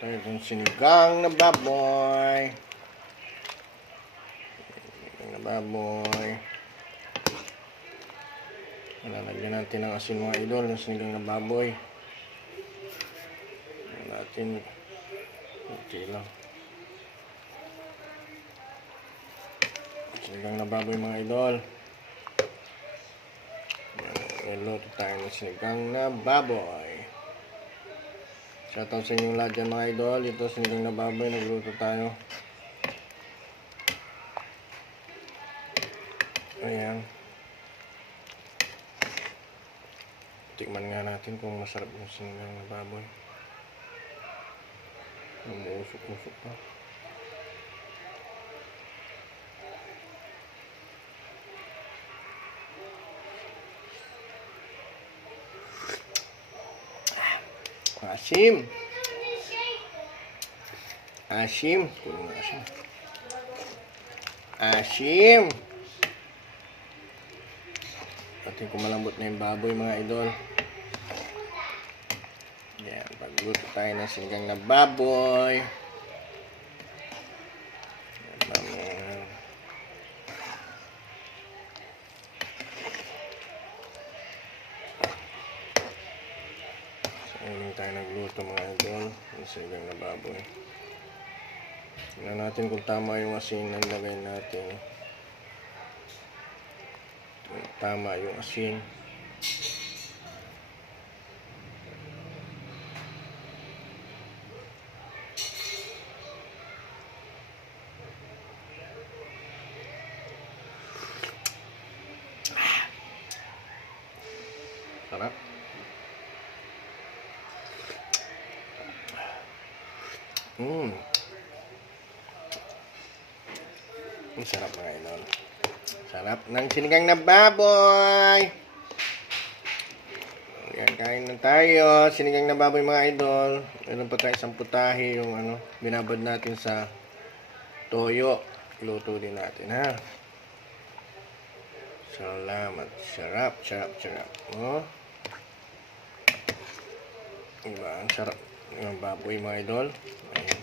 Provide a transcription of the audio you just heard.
tayo ng sinigang na baboy. Na baboy. Lalagyan natin ng asin mga idol ng sinigang na baboy. Lalagyan natin. Okay lang. Sinigang na baboy mga idol. Niluto tayo ng sinigang na baboy. Shoutout sa inyong lahat dyan mga idol. Ito sinigang na baboy. Nagluto tayo. Ayan. Tikman nga natin kung masarap yung sinigang na baboy. Umuusok-usok pa. Asim. Asim. Asim. Asim. Pati kumalambot na yung baboy mga idol. Yan, pagluto tayo ng sinigang na baboy. So, ayun tayo nagluto mga idol. Yung sinigang na baboy. Tingnan natin kung tama yung asin na nilagay natin. Tama yung asin. Sarap. Mmm. Ang sarap mga idol. Sarap ng sinigang na baboy. Ayan, kain na tayo. Sinigang na baboy mga idol. Meron pa tayo isang putahe yung ano, binabad natin sa toyo. Luto din natin ha. Salamat. Sarap, sarap, sarap. Oh. Diba? Ang sarap ng baboy mga idol. Ayan.